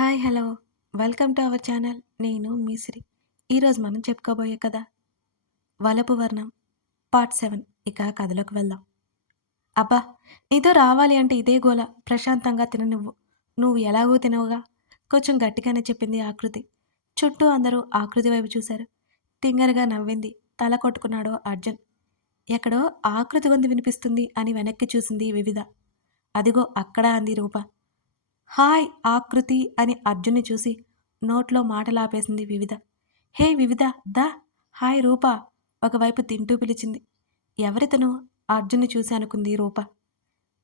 Hi hello. Welcome to our channel. నేను మీశ్రీ ఈరోజు మనం చెప్పుకోబోయే కథ వలపు వర్ణం పార్ట్ సెవెన్. ఇక కథలోకి వెళ్దాం. అబ్బా నీతో రావాలి అంటే ఇదే గోల. ప్రశాంతంగా తిననివ్వు నువ్వు. నువ్వు ఎలాగో తినవుగా? కొంచెం గట్టిగానే చెప్పింది ఆకృతి. చుట్టూ అందరూ ఆకృతి వైపు చూశారు. తింగరగా నవ్వింది. తల కొట్టుకున్నాడో అర్జున్. ఎక్కడో ఆకృతి గొంతు వినిపిస్తుంది అని వెనక్కి చూసింది వివిధ. అదిగో అక్కడ అంది రూప. హాయ్ ఆకృతి అని అర్జున్ని చూసి నోట్లో మాటలాపేసింది వివిధ. హే వివిధ దా హాయ్ రూప ఒకవైపు తింటూ పిలిచింది. ఎవరితను? అర్జున్ని చూసి అనుకుంది రూప.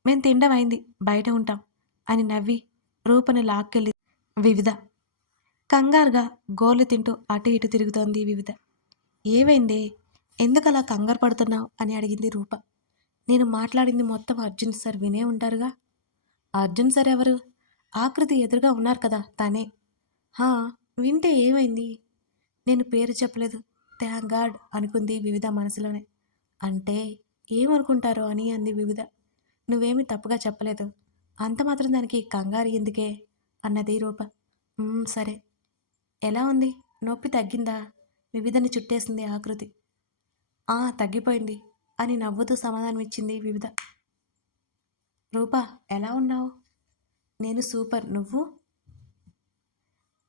మేం తిండమైంది బయట ఉంటాం అని నవ్వి రూపను లాక్కెళ్ళి వివిధ. కంగారుగా గోర్లు తింటూ అటు ఇటు తిరుగుతోంది వివిధ. ఏవైందే ఎందుకలా కంగారు పడుతున్నావు? అని అడిగింది రూప. నేను మాట్లాడింది మొత్తం అర్జున్ సార్ వినే ఉంటారుగా? అర్జున్ సార్ ఎవరు? ఆకృతి ఎదురుగా ఉన్నారు కదా తానే. హా వింటే ఏమైంది? నేను పేరు చెప్పలేదు. థ్యాంక్ గాడ్ అనుకుంది వివిధ మనసులోనే. అంటే ఏమనుకుంటారో అని అంది వివిధ. నువ్వేమి తప్పుగా చెప్పలేదు. అంత మాత్రం దానికి కంగారు ఎందుకే? అన్నది రూప. సరే. ఎలా ఉంది? నొప్పి తగ్గిందా? వివిధని చుట్టేసింది ఆకృతి. ఆ తగ్గిపోయింది అని నవ్వుతూ సమాధానం ఇచ్చింది వివిధ. రూపా ఎలా ఉన్నావు? నేను సూపర్ నువ్వు?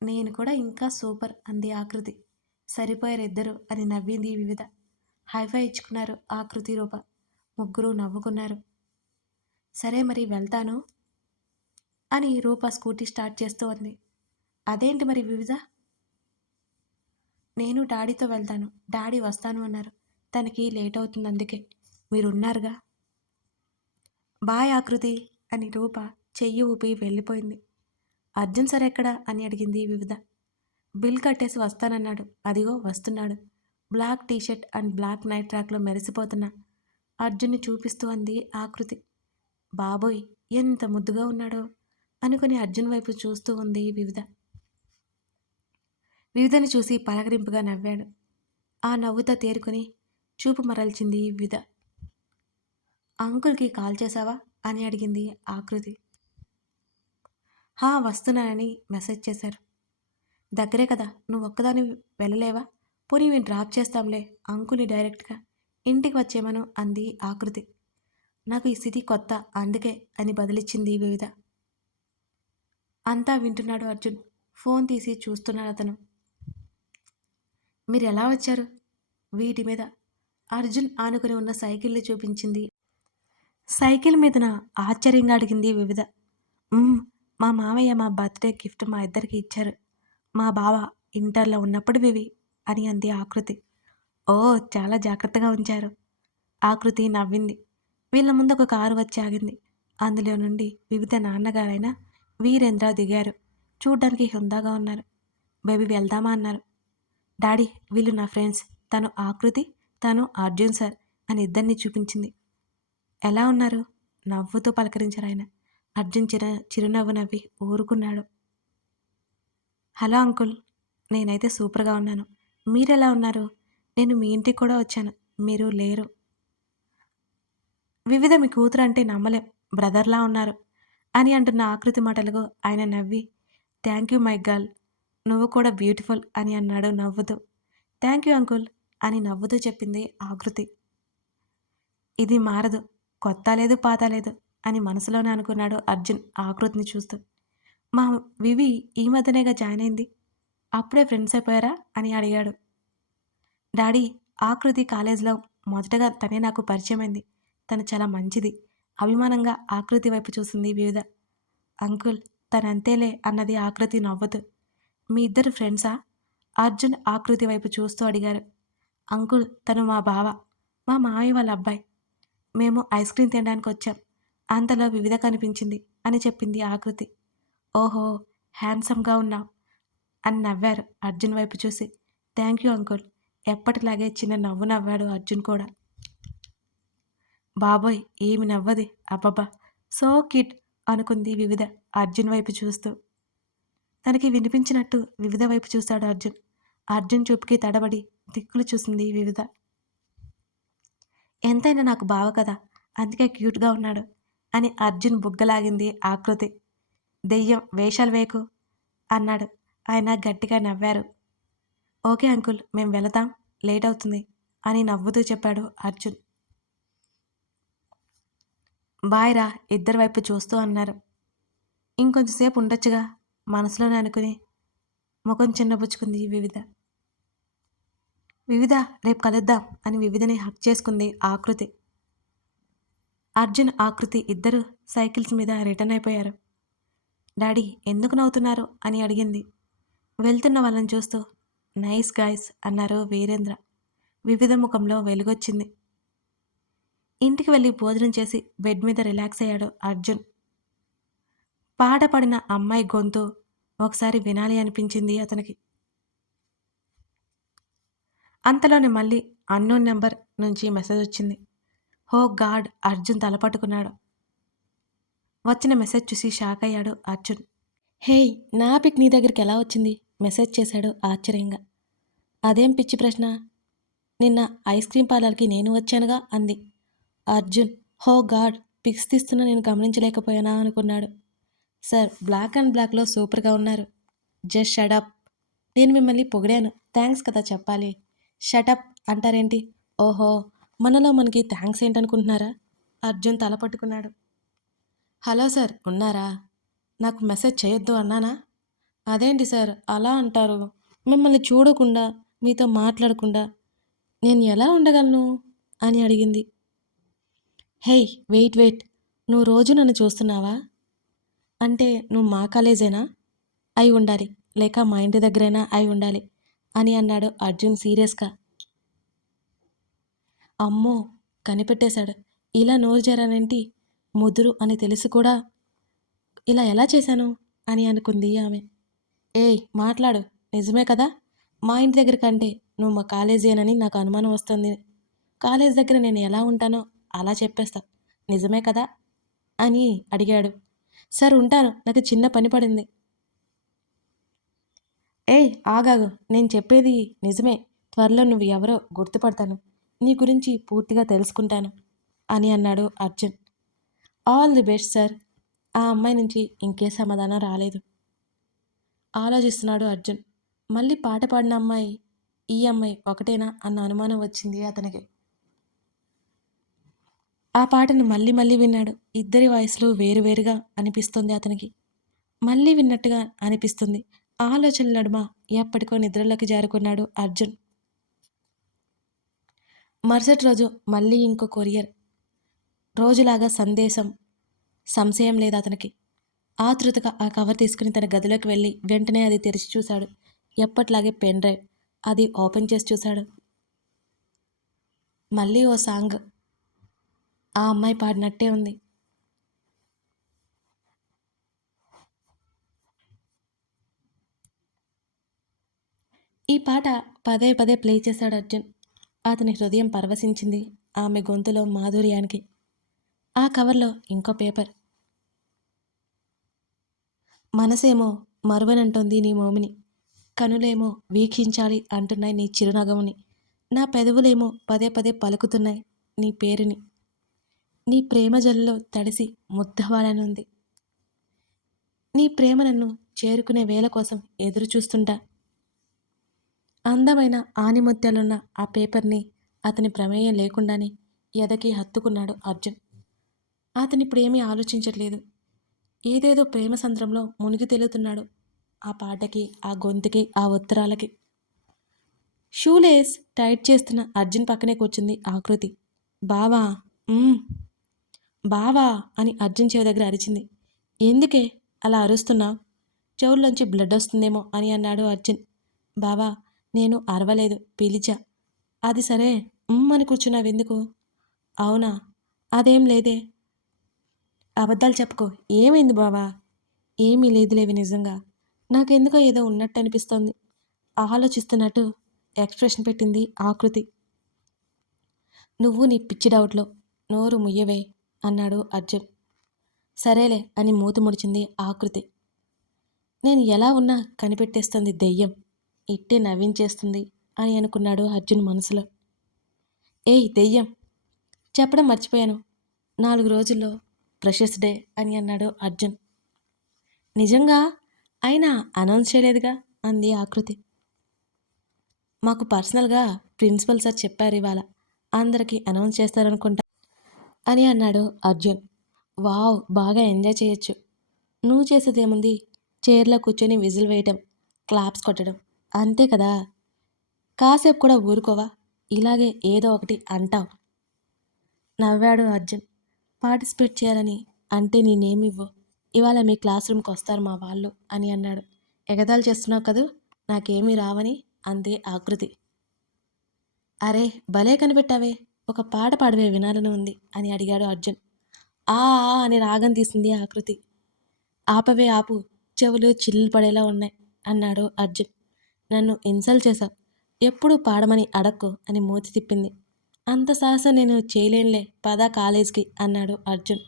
నేను కూడా ఇంకా సూపర్ అంది ఆకృతి. సరిపోయారు ఇద్దరు అని నవ్వింది వివిధ. హైఫై ఇచ్చుకున్నారు ఆకృతి రూప. ముగ్గురు నవ్వుకున్నారు. సరే మరి వెళ్తాను అని రూప స్కూటీ స్టార్ట్ చేస్తూ ఉంది అదేంటి మరి వివిధ? నేను డాడీతో వెళ్తాను. డాడీ వస్తాను అన్నారు. తనకి లేట్ అవుతుంది అందుకే. మీరున్నారుగా? బాయ్ ఆకృతి అని రూప చెయ్యి ఊపి వెళ్ళిపోయింది. అర్జున్ సార్ ఎక్కడా? అని అడిగింది వివిధ. బిల్ కట్టేసి వస్తానన్నాడు. అదిగో వస్తున్నాడు. Black T-shirt and black night ట్రాక్లో మెరిసిపోతున్నా అర్జున్ని చూపిస్తూ అంది ఆకృతి బాబోయ్ ఎంత ముద్దుగా ఉన్నాడో అనుకుని అర్జున్ వైపు చూస్తూ ఉంది వివిధ. వివిధని చూసి పలకరింపుగా నవ్వాడు. ఆ నవ్వుతో తేరుకుని చూపు మరల్చింది వివిధ. అంకుల్కి కాల్ చేశావా? అని అడిగింది ఆకృతి హా వస్తున్నానని మెసేజ్ చేశారు. దగ్గరే కదా నువ్వు ఒక్కదాని వెళ్ళలేవా? పోనీ మేము డ్రాప్ చేస్తాంలే అంకుల్ని డైరెక్ట్గా ఇంటికి వచ్చేమను అంది ఆకృతి. నాకు ఈ స్థితి కొత్త అందుకే అని బదిలిచ్చింది వివిధ. అంతా వింటున్నాడు అర్జున్. ఫోన్ తీసి చూస్తున్నాడు అతను. మీరు ఎలా వచ్చారు? వీటి మీద. అర్జున్ ఆనుకుని ఉన్న సైకిల్ని చూపించింది. సైకిల్ మీదన? ఆశ్చర్యంగా అడిగింది వివిధ. మా మామయ్య మా బర్త్డే గిఫ్ట్ మా ఇద్దరికి ఇచ్చారు. మా బావ ఇంటర్లో ఉన్నప్పుడు వివి అని అంది ఆకృతి. ఓ చాలా జాగ్రత్తగా ఉంచారు. ఆకృతి నవ్వింది. వీళ్ళ ముందు ఒక కారు వచ్చి ఆగింది. అందులో నుండి వివిధ నాన్నగారైన వీరేంద్ర దిగారు. చూడ్డానికి హుందాగా ఉన్నారు. బేబీ వెళ్దామా అన్నారు. డాడీ వీళ్ళు నా ఫ్రెండ్స్. తను ఆకృతి తను అర్జున్ సార్ అని ఇద్దరిని చూపించింది. ఎలా ఉన్నారు? నవ్వుతూ పలకరించారు ఆయన. అర్జున్ చిర చిరునవ్వు నవ్వి ఊరుకున్నాడు. హలో అంకుల్ నేనైతే సూపర్గా ఉన్నాను. మీరెలా ఉన్నారు? నేను మీ ఇంటికి కూడా వచ్చాను. మీరు లేరు. వివిధ మీ కూతురు అంటే నమ్మలేం. బ్రదర్లా ఉన్నారు. అని అంటున్న ఆకృతి మాటలకు ఆయన నవ్వి థ్యాంక్ యూ మై గర్ల్. నువ్వు కూడా బ్యూటిఫుల్ అని అన్నాడు నవ్వుతూ. థ్యాంక్ యూ అంకుల్ అని నవ్వుతూ చెప్పింది ఆకృతి. ఇది మారదు. కొత్త లేదు పాత లేదు. అని మనసులోనే అనుకున్నాడు అర్జున్ ఆకృతిని చూస్తూ. మా వివి ఈ మధ్యనేగా జాయిన్ అయింది. అప్పుడే ఫ్రెండ్స్ అయిపోయారా అని అడిగాడు. డాడీ ఆకృతి కాలేజ్లో మొదటగా తనే నాకు పరిచయమైంది తను చాలా మంచిది. అభిమానంగా ఆకృతి వైపు చూసింది వివిధ. అంకుల్ తనంతేలే అన్నది ఆకృతి నవ్వుతూ. మీ ఇద్దరు ఫ్రెండ్సా? అర్జున్ ఆకృతి వైపు చూస్తూ అడిగారు. అంకుల్ తను మా బావ. మా మామయ్య వాళ్ళ అబ్బాయి. మేము ఐస్ క్రీమ్ తినడానికి వచ్చాం అంతలో వివిధ కనిపించింది అని చెప్పింది ఆకృతి ఓహో హ్యాండ్సమ్గా ఉన్నావు అని నవ్వారు అర్జున్ వైపు చూసి. థ్యాంక్ యూ అంకుల్ ఎప్పటిలాగే చిన్న నవ్వు నవ్వాడు అర్జున్ కూడా. బాబోయ్ ఏమి నవ్వది అబ్బబ్బా సో కిట్ అనుకుంది వివిధ అర్జున్ వైపు చూస్తూ. తనకి వినిపించినట్టు వివిధ వైపు చూశాడు అర్జున్. అర్జున్ చూపుకి తడబడి దిక్కులు చూసింది వివిధ. ఎంతైనా నాకు బావ కదా అందుకే క్యూట్గా ఉన్నాడు. అని అర్జున్ బుగ్గలాగింది ఆకృతి. దెయ్యం వేషాలు వేకు అన్నాడు. ఆయన గట్టిగా నవ్వారు. ఓకే అంకుల్ మేము వెళతాం. లేట్ అవుతుంది అని నవ్వుతూ చెప్పాడు అర్జున్. బాయ్ రా ఇద్దరి వైపు చూస్తూ అన్నారు. ఇంకొంచెంసేపు ఉండొచ్చుగా మనసులోనే అనుకుని ముఖం చిన్నపుచ్చుకుంది వివిధ. వివిధ రేపు కలుద్దాం అని వివిధని హక్ చేసుకుంది ఆకృతి. అర్జున్ ఆకృతి ఇద్దరు సైకిల్స్ మీద రిటర్న్ అయిపోయారు. డాడీ ఎందుకు నవ్వుతున్నారు? అని అడిగింది. వెళ్తున్న వాళ్ళని చూస్తూ నైస్ గాయస్ అన్నారు వీరేంద్ర. వివిధ ముఖంలో వెలుగొచ్చింది. ఇంటికి వెళ్ళి భోజనం చేసి బెడ్ మీద రిలాక్స్ అయ్యాడు అర్జున్. పాట పడిన అమ్మాయి గొంతు ఒకసారి వినాలి అనిపించింది అతనికి. అంతలోనే మళ్ళీ అన్నోన్ నెంబర్ నుంచి మెసేజ్ వచ్చింది. హో గాడ్ అర్జున్ తలపట్టుకున్నాడు వచ్చిన మెసేజ్ చూసి షాక్ అయ్యాడు అర్జున్. హేయ్ నా పిక్ నీ దగ్గరికి ఎలా వచ్చింది? మెసేజ్ చేశాడు ఆశ్చర్యంగా. అదేం పిచ్చి ప్రశ్న? నిన్న ఐస్ క్రీమ్ పార్లర్కి నేను వచ్చానుగా అంది. అర్జున్ హో గాడ్ పిక్స్ తీస్తున్నా నేను గమనించలేకపోయానా అనుకున్నాడు. సార్ బ్లాక్ అండ్ బ్లాక్లో సూపర్గా ఉన్నారు. జస్ట్ షడప్ నేను మిమ్మల్ని పొగిడాను. థ్యాంక్స్ కదా చెప్పాలి. షటప్ అంటారేంటి? ఓహో మనలో మనకి థ్యాంక్స్ ఏంటనుకుంటున్నారా? అర్జున్ తల పట్టుకున్నాడు. హలో సార్ ఉన్నారా? నాకు మెసేజ్ చేయొద్దు అన్నానా? అదేంటి సార్ అలా అంటారు. మిమ్మల్ని చూడకుండా మీతో మాట్లాడకుండా నేను ఎలా ఉండగలను? అని అడిగింది. హేయ్ వెయిట్ వెయిట్ నువ్వు రోజు నన్ను చూస్తున్నావా? అంటే నువ్వు మా కాలేజేనా? అయి ఉండాలి లేక మా ఇంటి దగ్గరైనా అయి ఉండాలి అని అన్నాడు అర్జున్ సీరియస్గా. అమ్మో! కనిపెట్టేశాడు. ఇలా నోరు జరానేంటి? ముదురు అని తెలిసి కూడా. ఇలా ఎలా చేశాను? అని అనుకుంది ఆమె. ఏయ్ మాట్లాడు. నిజమే కదా? మా ఇంటి దగ్గర కంటే నువ్వు మా కాలేజీనని నాకు అనుమానం వస్తుంది. కాలేజ్ దగ్గర నేను ఎలా ఉంటానో అలా చెప్పేస్తా. నిజమే కదా? అని అడిగాడు. సార్ ఉంటాను. నాకు చిన్న పని పడింది. ఏయ్ ఆగాగు. నేను చెప్పేది నిజమే. త్వరలో నువ్వు ఎవరో గుర్తుపడతాను. నీ గురించి పూర్తిగా తెలుసుకుంటాను అని అన్నాడు Arjun. All the best sir. ఆ అమ్మాయి నుంచి ఇంకే సమాధానం రాలేదు. ఆలోచిస్తున్నాడు అర్జున్. మళ్ళీ పాట పాడిన అమ్మాయి ఈ అమ్మాయి ఒకటేనా అన్న అనుమానం వచ్చింది అతనికి. ఆ పాటను మళ్ళీ మళ్ళీ విన్నాడు. ఇద్దరి వాయిస్లు వేరువేరుగా అనిపిస్తుంది అతనికి. మళ్ళీ విన్నట్టుగా అనిపిస్తుంది. ఆలోచన నడుమ ఎప్పటికో నిద్రలోకి జారుకున్నాడు అర్జున్. మరుసటి రోజు మళ్ళీ ఇంకో కొరియర్. రోజులాగా సందేశం సంశయం లేదు అతనికి. ఆతృతగా ఆ కవర్ తీసుకుని తన గదిలోకి వెళ్ళి వెంటనే అది తెరిచి చూశాడు. ఎప్పట్లాగే పెన్ డ్రైవ్. అది ఓపెన్ చేసి చూశాడు. మళ్ళీ ఓ సాంగ్. ఆ అమ్మాయి పాడినట్టే ఉంది. ఈ పాట పదే పదే ప్లే చేశాడు అర్జున్. అతని హృదయం పరవశించింది ఆమె గొంతులో మాధుర్యానికి. ఆ కవర్లో ఇంకో పేపర్. మనసేమో మరువనంటోంది నీ మోమిని. కనులేమో వీక్షించాలి అంటున్నాయి నీ చిరునగముని. నా పెదవులేమో పదే పదే పలుకుతున్నాయి నీ పేరుని. నీ ప్రేమ జల్లో తడిసి ముద్దవాలనుంది. నీ ప్రేమ నన్ను చేరుకునే వేల కోసం ఎదురు చూస్తుంటా అందమైన ఆనిముత్యాలున్న ఆ పేపర్ని అతని ప్రమేయం లేకుండానే ఎదకి హత్తుకున్నాడు అర్జున్. అతని ఇప్పుడేమీ ఆలోచించట్లేదు. ఏదేదో ప్రేమ సంద్రంలో మునిగి తేలుతున్నాడు ఆ పాటకి ఆ గొంతుకి ఆ ఉత్తరాలకి. షూలేస్ టైట్ చేస్తున్న అర్జున్ పక్కనే కూర్చుంది ఆకృతి. బావా బావా అని అర్జున్ చెవి దగ్గర అరిచింది. ఎందుకే అలా అరుస్తున్నావు? చెవుల్లోంచి బ్లడ్ వస్తుందేమో అని అన్నాడు అర్జున్. బావా నేను అరవలేదు పిలిచా. అది సరే "ఉమ్" అని అవునా అదేం లేదే. అబద్ధాలు చెప్పుకో ఏమైంది బావా? ఏమీ లేదులేవి నిజంగా. నాకెందుకో ఏదో ఉన్నట్టు అనిపిస్తోంది ఆలోచిస్తున్నట్టు ఎక్స్ప్రెషన్ పెట్టింది ఆకృతి. నువ్వు నీ పిచ్చి డౌట్లో నోరు ముయ్యవే అన్నాడు అర్జున్. సరేలే అని మూతి ముడిచింది ఆకృతి. నేను ఎలా ఉన్నా కనిపెట్టేస్తుంది దెయ్యం. ఇట్టే నవ్వించేస్తుంది అని అనుకున్నాడు అర్జున్ మనసులో. ఏయ్ దెయ్యం! చెప్పడం మర్చిపోయాను. నాలుగు రోజుల్లో ఫ్రెషర్స్ డే అని అన్నాడు అర్జున్. నిజంగా? అయినా అనౌన్స్ చేయలేదుగా? అంది ఆకృతి. మాకు పర్సనల్గా ప్రిన్సిపల్ సార్ చెప్పారు ఇవాళ. అందరికీ అనౌన్స్ చేస్తారనుకుంటా అని అన్నాడు అర్జున్. వావ్ బాగా ఎంజాయ్ చేయొచ్చు. నువ్వు చేసేదేముంది? చైర్లో కూర్చొని విజిల్ వేయటం క్లాప్స్ కొట్టడం. అంతే కదా. కాసేపు కూడా ఊరుకోవా? ఇలాగే ఏదో ఒకటి అంటావు. నవ్వాడు అర్జున్. పార్టిసిపేట్ చేయాలని అంటే నేనేమివ్వు? ఇవాళ మీ క్లాస్ రూమ్కి వస్తారు మా వాళ్ళు అని అన్నాడు. ఎగదాలు చేస్తున్నావు కదూ? నాకేమీ రావని అందే ఆకృతి. అరే భలే కనిపెట్టావే. ఒక పాట పాడవే వినాలని ఉంది అని అడిగాడు అర్జున్. ఆ ఆ అని రాగం తీసింది ఆకృతి. ఆపవే ఆపు. చెవులు చిల్లు పడేలా ఉన్నాయి అన్నాడు అర్జున్. నన్ను ఇన్సల్ట్ చేశావు ఎప్పుడు పాడమని అడక్కు అని మూతి తిప్పింది. అంత సాహసం నేను చేయలేనులే పద కాలేజ్కి అన్నాడు అర్జున్.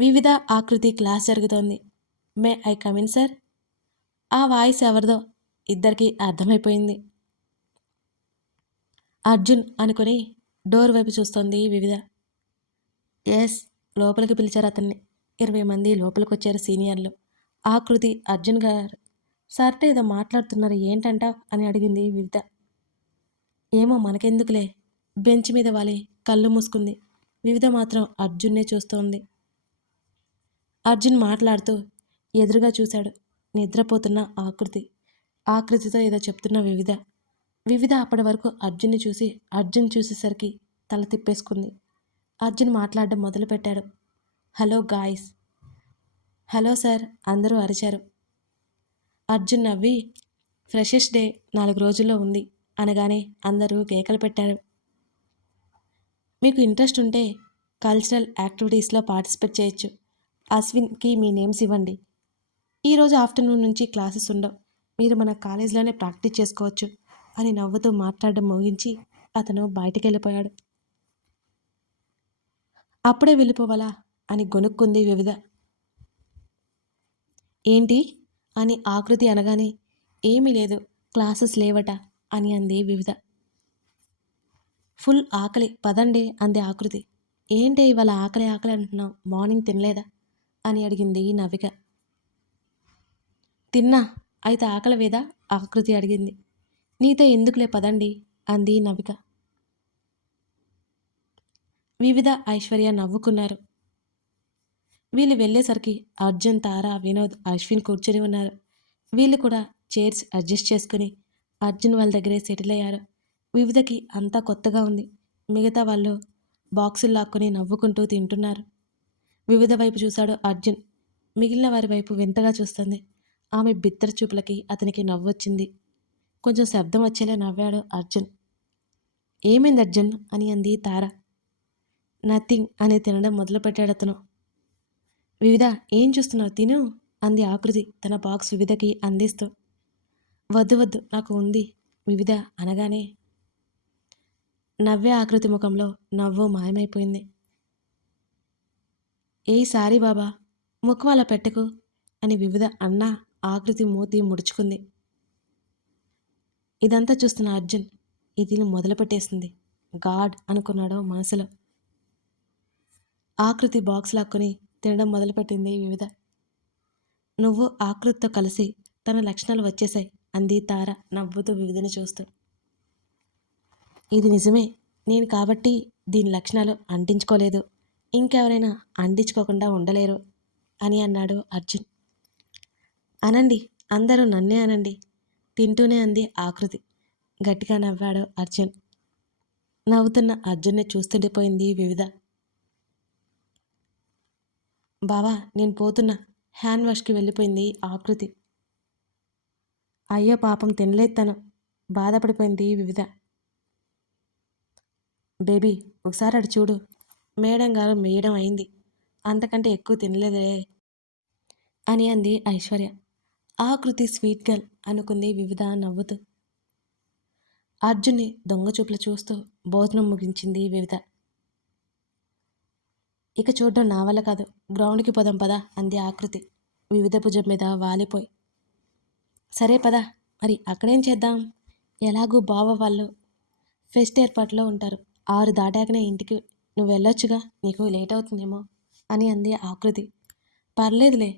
వివిధ ఆకృతి క్లాస్ జరుగుతోంది. May I come in sir? ఆ వాయిస్ ఎవరిదో ఇద్దరికి అర్థమైపోయింది. అర్జున్ అనుకుని డోర్ వైపు చూస్తోంది వివిధ. ఎస్ లోపలికి పిలిచారు అతన్ని. ఇరవై మంది లోపలికి వచ్చారు సీనియర్లు. ఆకృతి అర్జున్ గారు సార్తో ఏదో మాట్లాడుతున్నారు ఏంటంట? అని అడిగింది వివిధ. ఏమో మనకెందుకులే బెంచ్ మీద వాలి కళ్ళు మూసుకుంది. వివిధ మాత్రం అర్జున్నే చూస్తోంది. అర్జున్ మాట్లాడుతూ ఎదురుగా చూశాడు నిద్రపోతున్న ఆకృతి. ఆకృతితో ఏదో చెప్తున్న వివిధ. వివిధ అప్పటి వరకు అర్జున్ని చూసి అర్జున్ చూసేసరికి తల తిప్పేసుకుంది. అర్జున్ మాట్లాడడం మొదలుపెట్టాడు. Hello guys. హలో సార్ అందరూ అరిచారు. అర్జున్ నవ్వి ఫ్రెషెస్ డే నాలుగు రోజుల్లో ఉంది అనగానే అందరూ కేకలు పెట్టారు. మీకు ఇంట్రెస్ట్ ఉంటే కల్చరల్ యాక్టివిటీస్లో పార్టిసిపేట్ చేయొచ్చు. అశ్విన్కి మీ నేమ్స్ ఇవ్వండి. ఈరోజు ఆఫ్టర్నూన్ నుంచి క్లాసెస్ ఉండవు. మీరు మన కాలేజీలోనే ప్రాక్టీస్ చేసుకోవచ్చు అని నవ్వుతూ మాట్లాడడం ముగించి అతను బయటికి వెళ్ళిపోయాడు అప్పుడే వెళ్ళిపోవాలా? అని గొనుక్కుంది వివిధ. ఏంటి? అని ఆకృతి అనగానే ఏమీ లేదు క్లాసెస్ లేవట అని అంది వివిధ. ఫుల్ ఆకలి పదండి అంది ఆకృతి. ఏంటి ఇవాళ ఆకలి ఆకలి అంటున్నావు? మార్నింగ్ తినలేదా? అని అడిగింది నవిక తిన్నా అయితే ఆకలి వేదా? ఆకృతి అడిగింది. నీతో ఎందుకులే పదండి? అంది నవిక వివిధ ఐశ్వర్య నవ్వుకున్నారు. వీళ్ళు వెళ్ళేసరికి అర్జున్ తార వినోద్ అశ్విన్ కూర్చొని ఉన్నారు. వీళ్ళు కూడా చైర్స్ అడ్జస్ట్ చేసుకుని అర్జున్ వాళ్ళ దగ్గరే సెటిల్ అయ్యారు. వివిధకి అంతా కొత్తగా ఉంది. మిగతా వాళ్ళు బాక్సులు లాక్కొని నవ్వుకుంటూ తింటున్నారు. వివిధ వైపు చూశాడు అర్జున్. మిగిలిన వారి వైపు వింతగా చూస్తుంది. ఆమె బిత్తర చూపులకి అతనికి నవ్వొచ్చింది. కొంచెం శబ్దం వచ్చేలా నవ్వాడు అర్జున్. ఏమైంది అర్జున్? అని అంది తార. నథింగ్ అని తినడం మొదలుపెట్టాడు అతను. వివిధ ఏం చూస్తున్నావు? తిను అంది ఆకృతి. తన బాక్స్ వివిధకి అందిస్తూ. వద్దు వద్దు నాకు ఉంది. వివిధ అనగానే నవ్వే ఆకృతి ముఖంలో నవ్వు మాయమైపోయింది. ఏ సారీ బాబా ముఖం అలా పెట్టకు అని వివిధ అన్న ఆకృతి మూతి ముడుచుకుంది. ఇదంతా చూస్తున్న అర్జున్ ఇది మొదలుపెట్టేసింది. గాడ్ అనుకున్నాడు మనసులో. ఆకృతి బాక్స్ లాక్కొని తినడం మొదలుపెట్టింది వివిధ. నువ్వు ఆకృతితో కలిసి తన లక్షణాలు వచ్చేసాయి అంది తార నవ్వుతూ వివిధని చూస్తూ. ఇది నిజమే. నేను కాబట్టి దీని లక్షణాలు అంటించుకోలేదు. ఇంకెవరైనా అంటించుకోకుండా ఉండలేరు అని అన్నాడు అర్జున్. అనండి అందరూ నన్నే అనండి తింటూనే అంది ఆకృతి. గట్టిగా నవ్వాడు అర్జున్. నవ్వుతున్న అర్జున్ని చూస్తుండిపోయింది వివిధ. బావా నేను పోతున్నా. హ్యాండ్ వాష్కి వెళ్ళిపోయింది ఆకృతి. అయ్యో పాపం తినలేదు తను. బాధపడిపోయింది వివిధ. బేబీ ఒకసారి అటు చూడు. మేడం గారు మేయడం అయింది. అంతకంటే ఎక్కువ తినలేదులే అని అంది ఐశ్వర్య. ఆకృతి స్వీట్ గర్ల్ అనుకుంది వివిధ నవ్వుతూ. అర్జున్ని దొంగ చూపులు చూస్తూ భోజనం ముగించింది వివిధ. ఇక చూడడం నా వల్ల కాదు. గ్రౌండ్కి పోదాం పదా అంది ఆకృతి. వివిధ భుజం మీద వాలిపోయి. సరే పదా మరి అక్కడేం చేద్దాం? ఎలాగూ బావ వాళ్ళు ఫెస్ట్ ఏర్పాట్లో ఉంటారు. ఆరు దాటాకనే ఇంటికి నువ్వు వెళ్ళొచ్చుగా నీకు లేట్ అవుతుందేమో అని అంది ఆకృతి. పర్లేదులే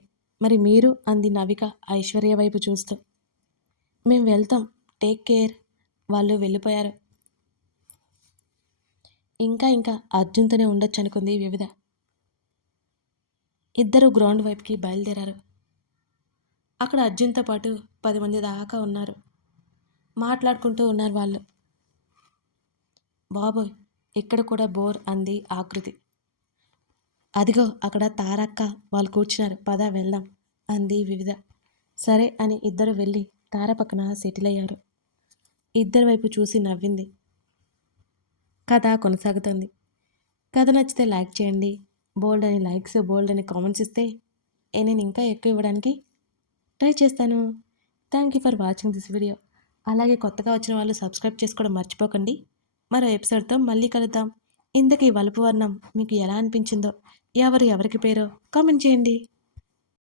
మరి మీరు అంది నవిక ఐశ్వర్య వైపు చూస్తూ. మేము వెళ్తాం టేక్ కేర్ వాళ్ళు వెళ్ళిపోయారు. ఇంకా ఇంకా అర్జున్తోనే ఉండొచ్చు అనుకుంది వివిధ. ఇద్దరు గ్రౌండ్ వైపుకి బయలుదేరారు. అక్కడ అర్జున్తో పాటు పది మంది దాకా ఉన్నారు. మాట్లాడుకుంటూ ఉన్నారు వాళ్ళు. బాబోయ్ ఇక్కడ కూడా బోర్ అంది ఆకృతి. అదిగో అక్కడ తారక్క వాళ్ళు కూర్చున్నారు. పద వెళ్దాం అంది వివిధ. సరే అని ఇద్దరు వెళ్ళి తార పక్కన సెటిల్ అయ్యారు. ఇద్దరి వైపు చూసి నవ్వింది. కథ కొనసాగుతుంది. కథ నచ్చితే లైక్ చేయండి. బోల్డ్ అని లైక్స్ బోల్డ్ అని కామెంట్స్ ఇస్తే నేను ఇంకా ఎక్కువ ఇవ్వడానికి ట్రై చేస్తాను. Thank you for watching this video అలాగే కొత్తగా వచ్చిన వాళ్ళు సబ్స్క్రైబ్ చేసుకోవడం మర్చిపోకండి. మరో ఎపిసోడ్తో మళ్ళీ కలుద్దాం. ఇంతకీ వలుపు వర్ణం మీకు ఎలా అనిపించిందో ఎవరు ఎవరికి పేరో కామెంట్ చేయండి.